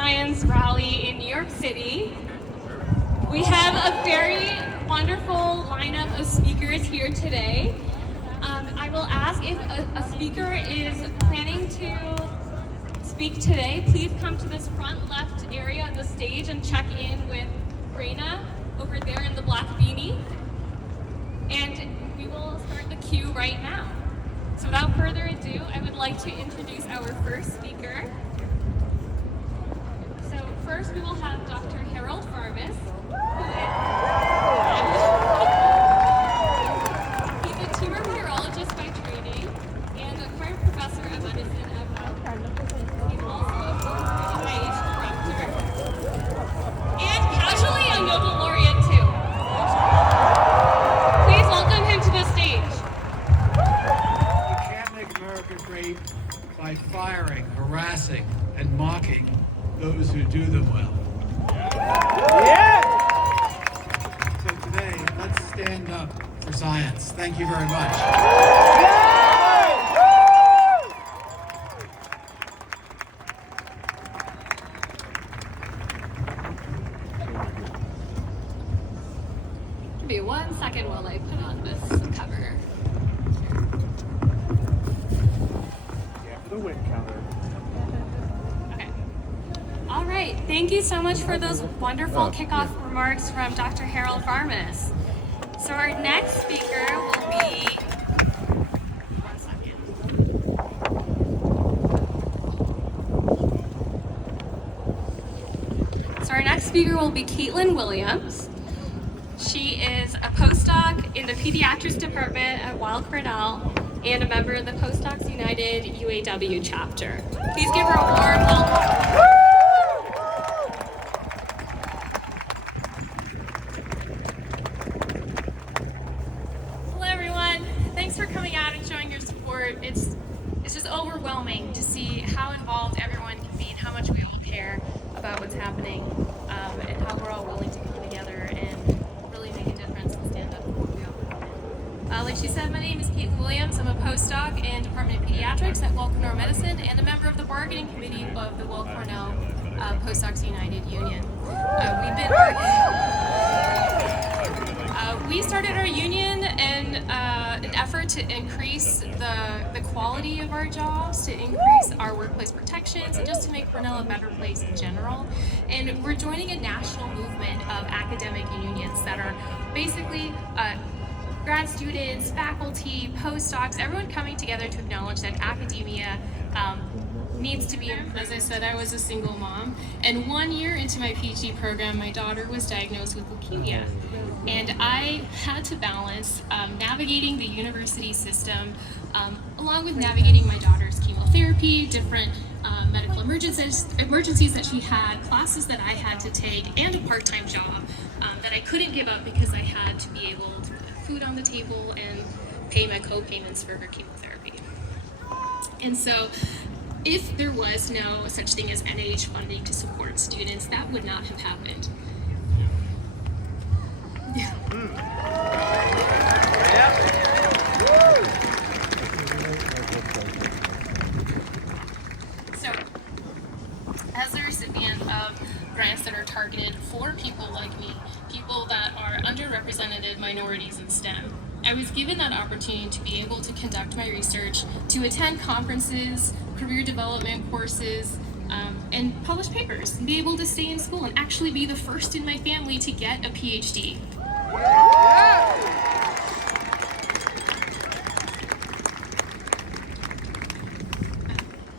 Science rally in New York City. We have a very wonderful lineup of speakers here today. I will ask if a speaker is planning to speak today, please come to this front left area of the stage and check in with Raina over there in the black beanie. And we will start the queue right now. So without further ado, I would like to introduce our first speaker. So first we will have Dr. Harold Varmus, he's a tumor virologist by training and a current professor of medicine at he's also a former NIH director and casually a Nobel laureate too. Please welcome him to the stage. We can't make America great by firing, harassing, and mocking those who do them well. Yeah! So today, let's stand up for science. Thank you very much. Give me 1 second while I put on this cover. Yeah, for the win counter. Okay. All right. Thank you so much for those wonderful kickoff remarks from Dr. Harold Varmus. So our next speaker will be. 1 second. So our next speaker will be Caitlin Williams. She is a postdoc in the pediatrics department at Weill Cornell and a member of the Postdocs United UAW chapter. Please give her a warm welcome. Hello everyone, thanks for coming out and showing your support. It's just overwhelming to see how involved everyone can be and how much we all care about what's happening and how we're all willing to come together and really make a difference and stand up for what we all believe in. Like she said, my name is Caitlin Williams. I'm a postdoc in Department of Pediatrics at Weill Cornell Medicine and a member of the bargaining committee of the Weill Cornell Postdocs United Union. We started our union in an effort to increase the quality of our jobs, to increase our workplace protections, and just to make Cornell a better place in general. And we're joining a national movement of academic unions that are basically grad students, faculty, postdocs, everyone coming together to acknowledge that academia needs to be. As I said, I was a single mom, and 1 year into my PhD program, my daughter was diagnosed with leukemia. And I had to balance navigating the university system along with navigating my daughter's chemotherapy, different medical emergencies that she had, classes that I had to take, and a part-time job that I couldn't give up because I had to be able to put food on the table and pay my co-payments for her chemotherapy. And so if there was no such thing as NIH funding to support students, that would not have happened. Yeah. So, as a recipient of grants that are targeted for people like me, people that are underrepresented minorities in STEM, I was given that opportunity to be able to conduct my research, to attend conferences, career development courses, and publish papers, and be able to stay in school and actually be the first in my family to get a PhD.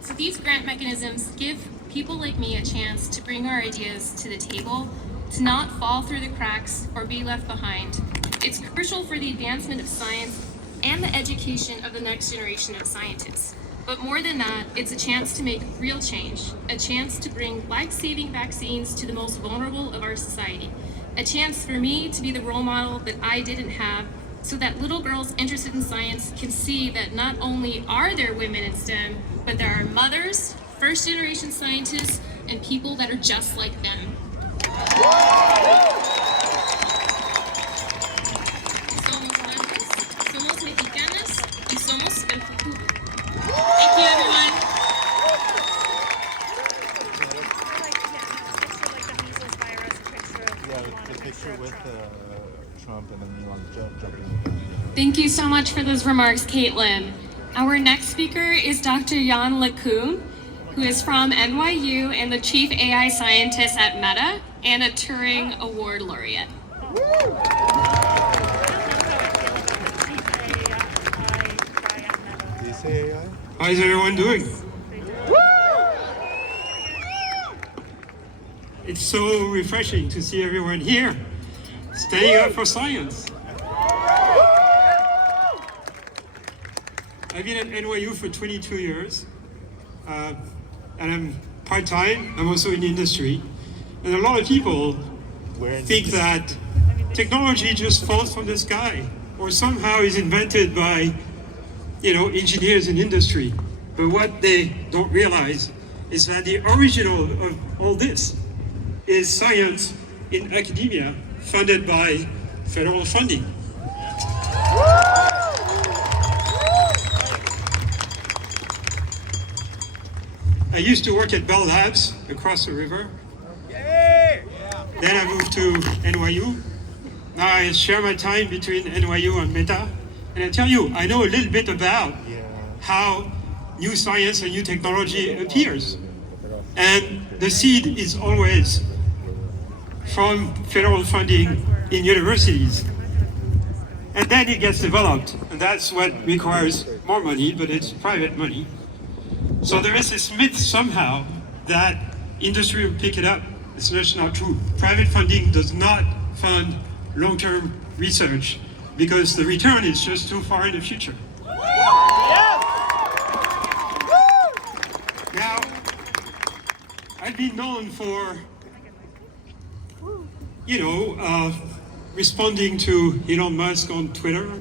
So these grant mechanisms give people like me a chance to bring our ideas to the table, to not fall through the cracks or be left behind. It's crucial for the advancement of science and the education of the next generation of scientists. But more than that, it's a chance to make real change, a chance to bring life-saving vaccines to the most vulnerable of our society, a chance for me to be the role model that I didn't have, so that little girls interested in science can see that not only are there women in STEM, but there are mothers, first-generation scientists, and people that are just like them. Somos blancas, somos mexicanas, y somos el futuro. Thank you, everyone. Trump and then Elon jumping. Thank you so much for those remarks, Caitlin. Our next speaker is Dr. Jan LeCun, who is from NYU and the Chief AI Scientist at Meta and a Turing Award laureate. How is everyone doing? It's so refreshing to see everyone here, standing up for science. I've been at NYU for 22 years, and I'm part-time. I'm also in industry. And a lot of people think that technology just falls from the sky or somehow is invented by, engineers in industry. But what they don't realize is that the original of all this is science in academia funded by federal funding. I used to work at Bell Labs across the river. Then I moved to NYU. Now I share my time between NYU and Meta. And I tell you, I know a little bit about how new science and new technology appears. And the seed is always from federal funding in universities. And then it gets developed. And that's what requires more money, but it's private money. So there is this myth somehow that industry will pick it up. It's just not true. Private funding does not fund long-term research because the return is just too far in the future. Now, I've been known for, responding to Elon Musk on Twitter.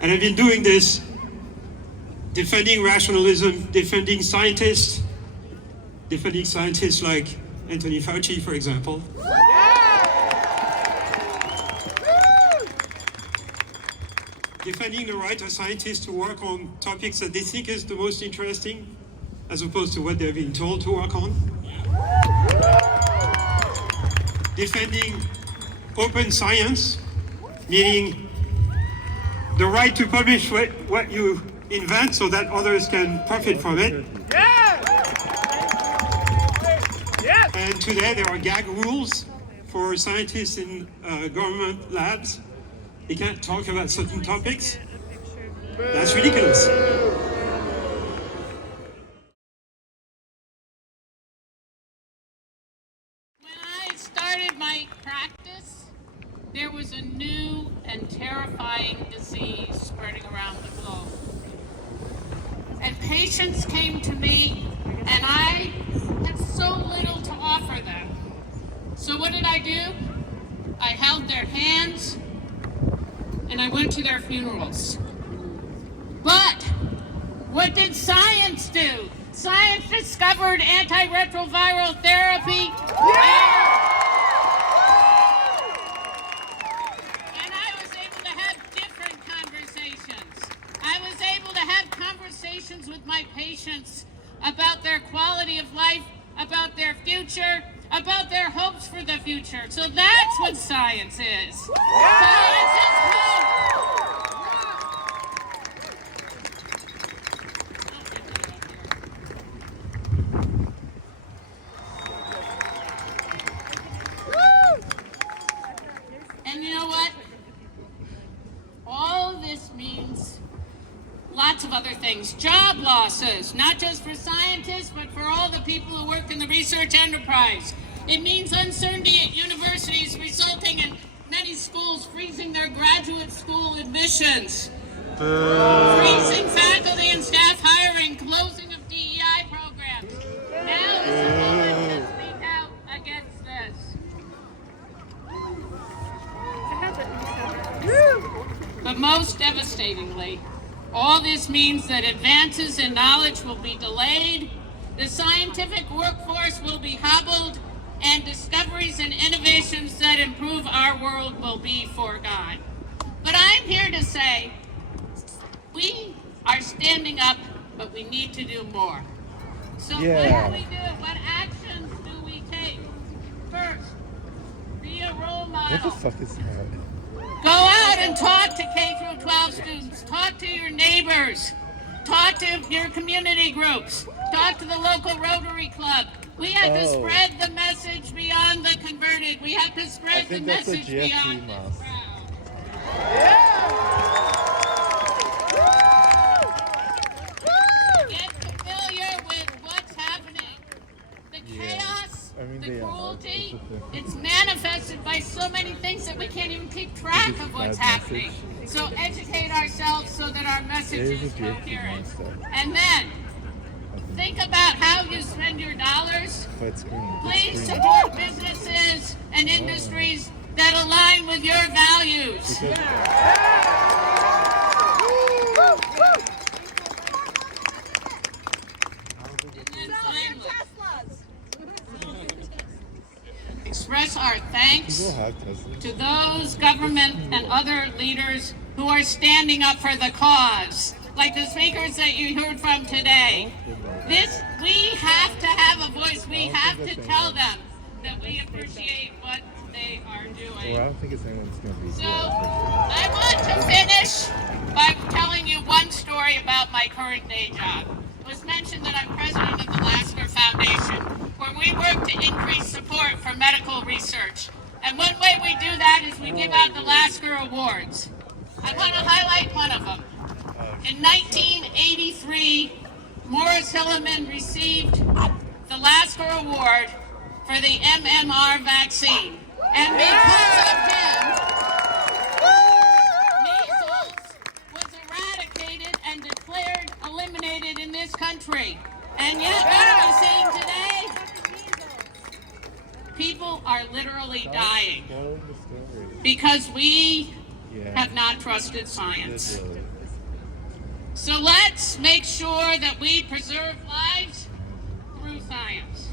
And I've been doing this defending rationalism, defending scientists like Anthony Fauci, for example. Defending the right of scientists to work on topics that they think is the most interesting, as opposed to what they're being told to work on. Defending open science, meaning the right to publish what you invent so that others can profit from it. And today there are gag rules for scientists in government labs. They can't talk about certain topics. That's ridiculous. When I started my practice, there was a new and terrifying disease spreading around the globe. And patients came to me, and I had so little to offer them. So what did I do? I held their hands, and I went to their funerals. But what did science do? Science discovered antiretroviral therapy. And I was able to have different conversations. I was able to have conversations with my patients about their quality of life, about their future, about their hopes for the future. So that's what science is. Science is hope. And you know what? All this means lots of other things. Job losses, not just for scientists, but for all the people who work in the research enterprise. It means uncertainty at universities, resulting in many schools freezing their graduate school admissions, freezing faculty and staff hiring, closing of DEI programs. Now is the moment to speak out against this. But most devastatingly, all this means that advances in knowledge will be delayed, the scientific workforce will be hobbled, and discoveries and innovations that improve our world will be forgone. But I'm here to say, we are standing up, but we need to do more. So what do we do? What actions do we take? First, be role What model. the fuck is that? Go out and talk to K through 12 students. Talk to your neighbors. Talk to your community groups. Talk to the local Rotary Club. We have to Oh. spread the message beyond the converted. We have to I spread the think that's a message GFC beyond the mask. proud. Get familiar with what's happening. The chaos, I mean, the they are. cruelty, That's the thing. it's manifested by so many things that we can't even keep track It's a of what's bad happening. message. So educate ourselves so that our message It is is a GFC coherent. mask, though. And then, think about how you spend your dollars. But screen. Please support businesses and industries that align with your values. And then finally, express our thanks People have Teslas. to those government and other leaders who are standing up for the cause, like the speakers that you heard from today. We have to have a voice. We have to tell them that we appreciate what they are Well, I doing. don't think it's anyone's gonna be. So I want to finish by telling you one story about my current day job. It was mentioned that I'm president of the Lasker Foundation, where we work to increase support for medical research. And one way we do that is we give out the Lasker Awards. I want to highlight one of them. In 1983, Morris Hilliman received the Lasker Award for the MMR vaccine. And because of him, measles was eradicated and declared eliminated in this country. And yet, what are we seeing today? People are literally dying Follow the story. because we Yeah. have not trusted science. Literally. So let's make sure that we preserve lives through science.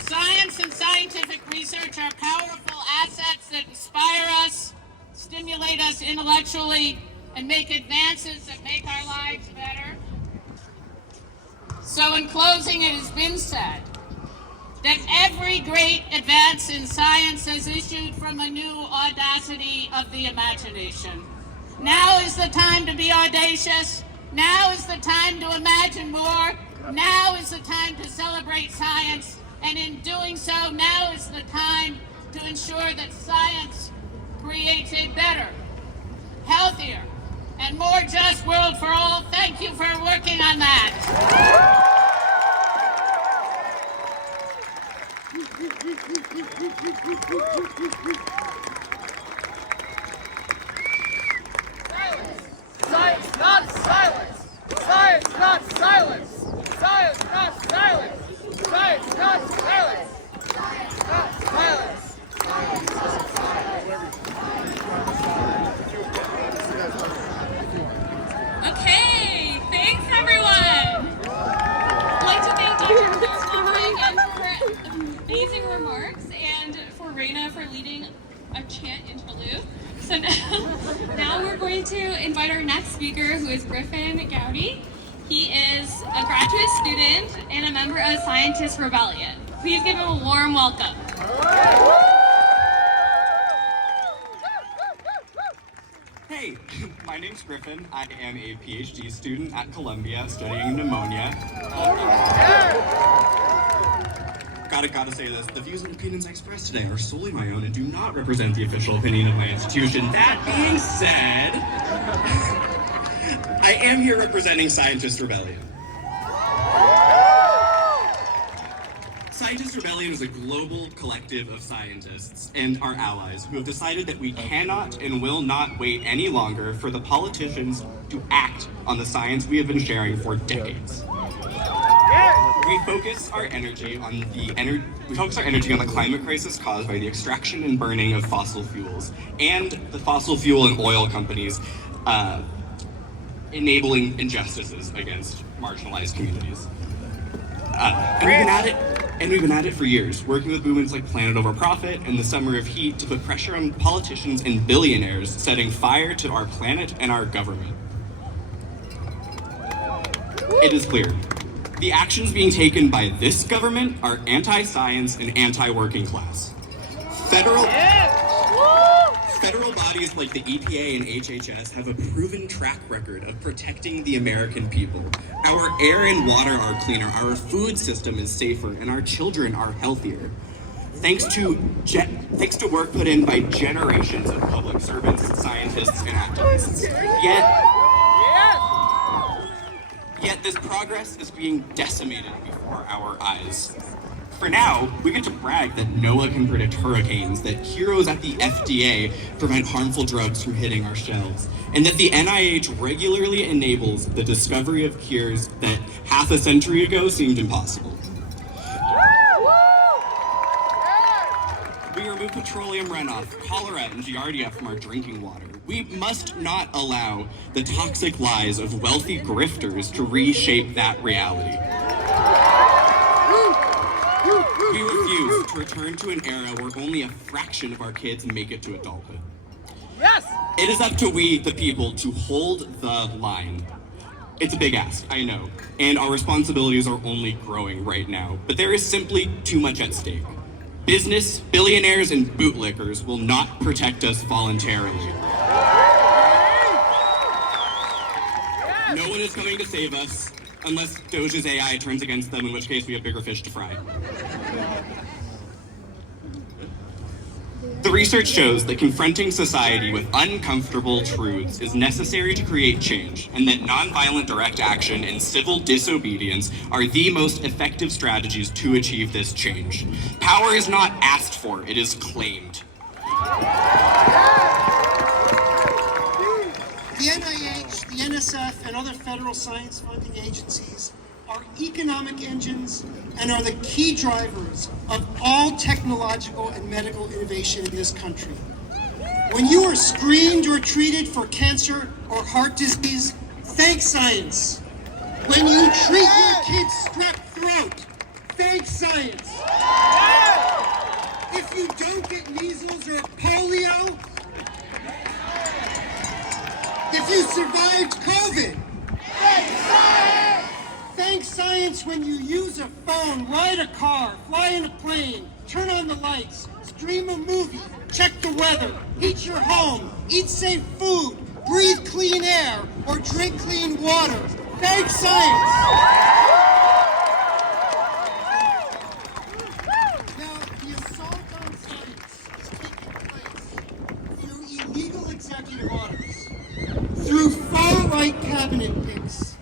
Science and scientific research are powerful assets that inspire us, stimulate us intellectually, and make advances that make our lives better. So in closing, it has been said that every great advance in science has issued from a new audacity of the imagination. Now is the time to be audacious. Now is the time to imagine more. Now is the time to celebrate science. And in doing so, now is the time to ensure that science creates a better, healthier, and more just world for all. Thank you for working on that. Science, not silence! Science, not silence! Science, not silence! Science, not silence! Not silence! Okay, thanks everyone. I'd like to thank Dr. Wilson again for her amazing remarks and for Raina for leading a chant interlude. So now we're going to invite our next speaker, who is Griffin Gowdy. He is a graduate student and a member of Scientist Rebellion. Please give him a warm welcome. Hey, my name's Griffin. I am a PhD student at Columbia studying pneumonia. Gotta say this, the views and opinions I express today are solely my own and do not represent the official opinion of my institution. That being said, I am here representing Scientist Rebellion. Scientist Rebellion is a global collective of scientists and our allies who have decided that we cannot and will not wait any longer for the politicians to act on the science we have been sharing for decades. We focus our energy on the climate crisis caused by the extraction and burning of fossil fuels and the fossil fuel and oil companies enabling injustices against marginalized communities. And we've been at it for years, working with movements like Planet Over Profit and the Summer of Heat to put pressure on politicians and billionaires setting fire to our planet and our government. It is clear. The actions being taken by this government are anti-science and anti-working class. Federal bodies like the EPA and HHS have a proven track record of protecting the American people. Our air and water are cleaner, our food system is safer, and our children are healthier. Thanks to work put in by generations of public servants, scientists, and activists. Yet this progress is being decimated before our eyes. For now, we get to brag that NOAA can predict hurricanes, that heroes at the FDA prevent harmful drugs from hitting our shelves, and that the NIH regularly enables the discovery of cures that half a century ago seemed impossible. We remove petroleum runoff, cholera, and giardia from our drinking water. We must not allow the toxic lies of wealthy grifters to reshape that reality. We refuse to return to an era where only a fraction of our kids make it to adulthood. Yes! It is up to we, the people, to hold the line. It's a big ask, I know, and our responsibilities are only growing right now, but there is simply too much at stake. Business, billionaires, and bootlickers will not protect us voluntarily. No one is coming to save us, unless Doge's AI turns against them, in which case we have bigger fish to fry. The research shows that confronting society with uncomfortable truths is necessary to create change, and that nonviolent direct action and civil disobedience are the most effective strategies to achieve this change. Power is not asked for, it is claimed. The NIH, the NSF, and other federal science funding agencies are economic engines and are the key drivers of all technological and medical innovation in this country. When you are screened or treated for cancer or heart disease, thank science. When you treat your kid's strep throat, thank science. If you don't get measles or polio, if you survived COVID, thank science when you use a phone, ride a car, fly in a plane, turn on the lights, stream a movie, check the weather, heat your home, eat safe food, breathe clean air, or drink clean water. Thank science! Now, the assault on science is taking place through illegal executive orders, through far-right cabinet picks,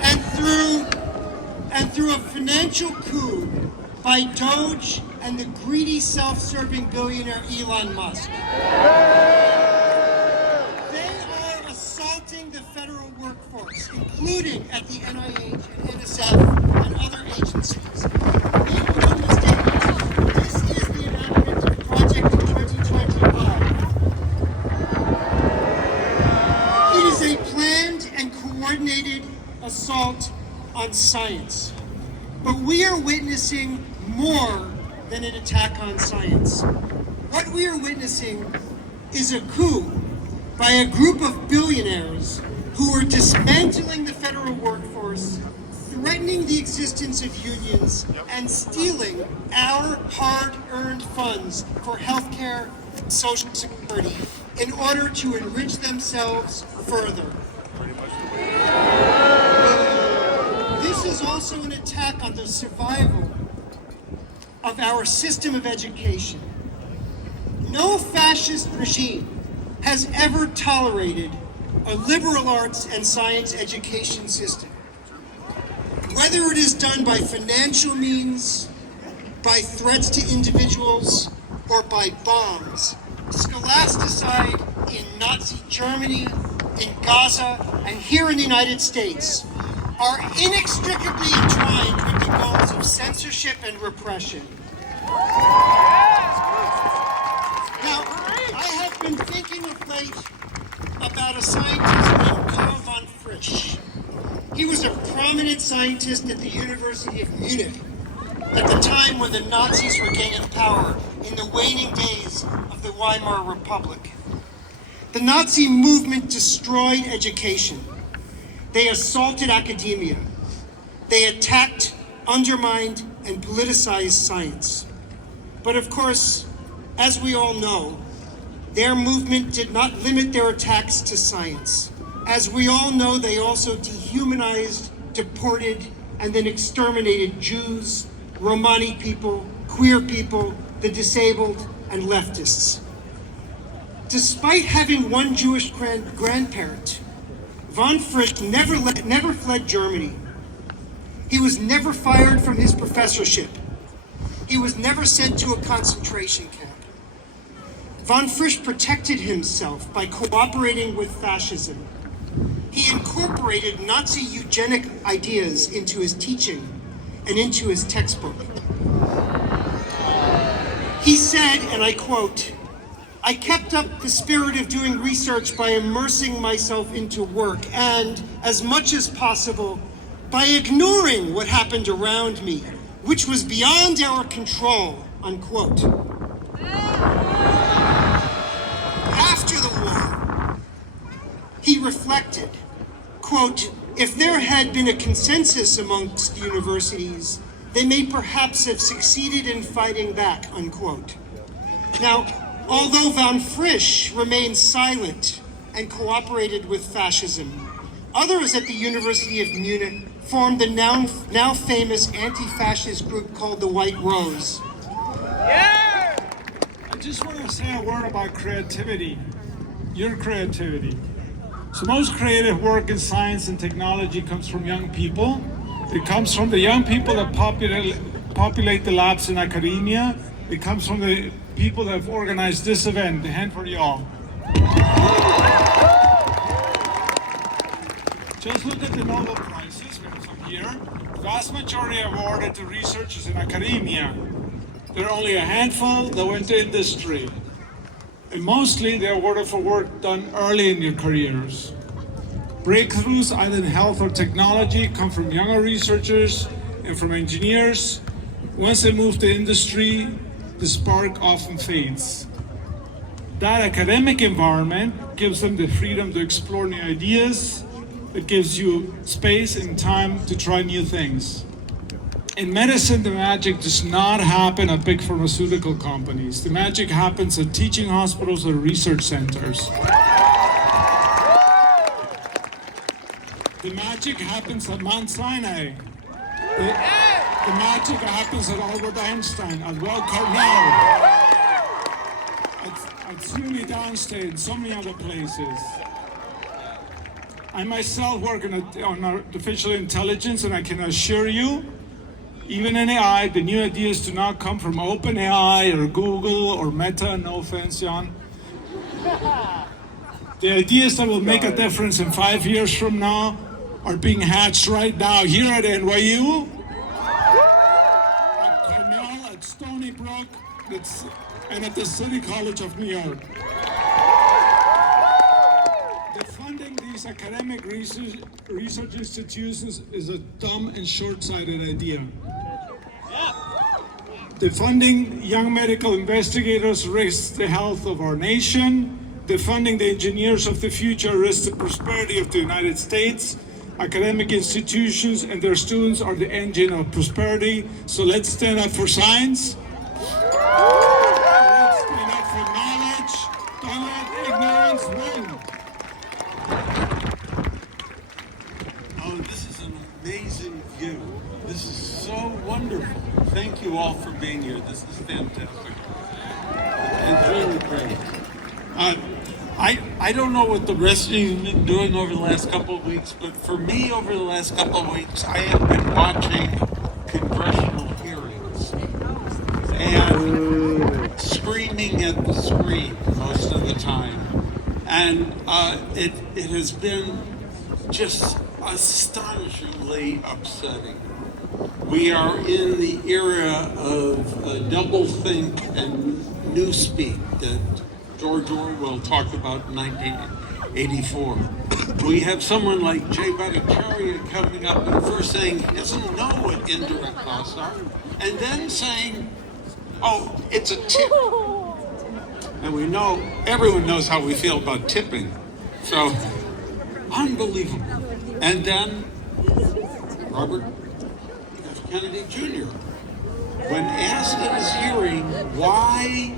and through a financial coup by Doge and the greedy, self-serving billionaire Elon Musk. They are assaulting the federal workforce, including at the NIH and NSF and other agencies. Make no mistake, this is the enactment of Project 2025. It is a planned and coordinated assault on science. But we are witnessing more than an attack on science. What we are witnessing is a coup by a group of billionaires who are dismantling the federal workforce, threatening the existence of unions, and stealing our hard-earned funds for healthcare and Social Security in order to enrich themselves further. This is also an attack on the survival of our system of education. No fascist regime has ever tolerated a liberal arts and science education system. Whether it is done by financial means, by threats to individuals, or by bombs, scholasticide in Nazi Germany, in Gaza, and here in the United States are inextricably entwined with the goals of censorship and repression. Now, I have been thinking of late about a scientist named Karl von Frisch. He was a prominent scientist at the University of Munich at the time when the Nazis were gaining power in the waning days of the Weimar Republic. The Nazi movement destroyed education. They assaulted academia. They attacked, undermined, and politicized science. But of course, as we all know, their movement did not limit their attacks to science. As we all know, they also dehumanized, deported, and then exterminated Jews, Romani people, queer people, the disabled, and leftists. Despite having one Jewish grandparent, von Frisch never fled Germany. He was never fired from his professorship. He was never sent to a concentration camp. Von Frisch protected himself by cooperating with fascism. He incorporated Nazi eugenic ideas into his teaching and into his textbook. He said, and I quote, "I kept up the spirit of doing research by immersing myself into work and, as much as possible, by ignoring what happened around me, which was beyond our control," unquote. After the war, he reflected, quote, "If there had been a consensus amongst universities, they may perhaps have succeeded in fighting back," unquote. Now, although von Frisch remained silent and cooperated with fascism, others at the University of Munich formed the now famous anti-fascist group called the White Rose. I just want to say a word about creativity, your creativity. So most creative work in science and technology comes from young people. It comes from the young people that populate the labs in academia. It comes from the people that have organized this event. A hand for y'all. Just look at the Nobel Prizes, because I'm here. The vast majority are awarded to researchers in academia. There are only a handful that went to industry. And mostly they're awarded for work done early in your careers. Breakthroughs either in health or technology come from younger researchers and from engineers. Once they move to industry, the spark often fades. That academic environment gives them the freedom to explore new ideas. It gives you space and time to try new things. In medicine, the magic does not happen at big pharmaceutical companies. The magic happens at teaching hospitals or research centers. The magic happens at Mount Sinai. The magic happens at Albert Einstein, at Weill Cornell, at SUNY Downstate, and so many other places. I myself work on artificial intelligence, and I can assure you, even in AI, the new ideas do not come from OpenAI or Google or Meta, no offense, Jan. The ideas that will make a difference in 5 years from now are being hatched right now here at NYU, at Cornell, at Stony Brook, and at the City College of New York. Defunding these academic research institutions is a dumb and short-sighted idea. Defunding young medical investigators risks the health of our nation. Defunding the engineers of the future risks the prosperity of the United States. Academic institutions and their students are the engine of prosperity. So let's stand up for science. Let's stand up for knowledge. Don't let ignorance win. Oh, this is an amazing view. This is so wonderful. Thank you all for being here. This is fantastic. It's really great. I don't know what the rest of you have been doing over the last couple of weeks, but for me over the last couple of weeks, I have been watching congressional hearings and screaming at the screen most of the time. And it has been just astonishingly upsetting. We are in the era of doublethink and newspeak that George Orwell talked about in 1984. We have someone like Jay Bhattacharya coming up and first saying he doesn't know what indirect costs are, and then saying, oh, it's a tip. And we know, everyone knows how we feel about tipping. So, unbelievable. And then, Robert, Kennedy Jr. When asked at his hearing why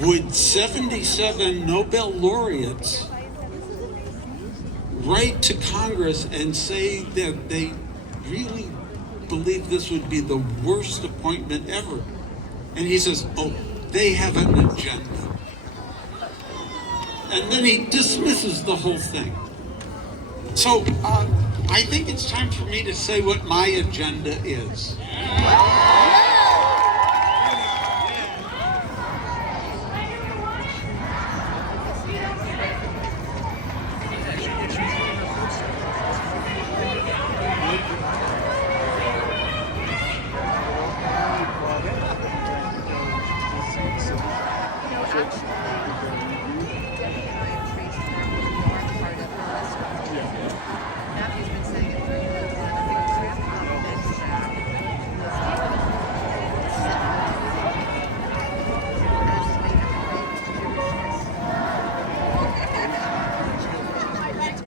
would 77 Nobel laureates write to Congress and say that they really believe this would be the worst appointment ever, and he says, oh, they have an agenda. And then he dismisses the whole thing. So I think it's time for me to say what my agenda is.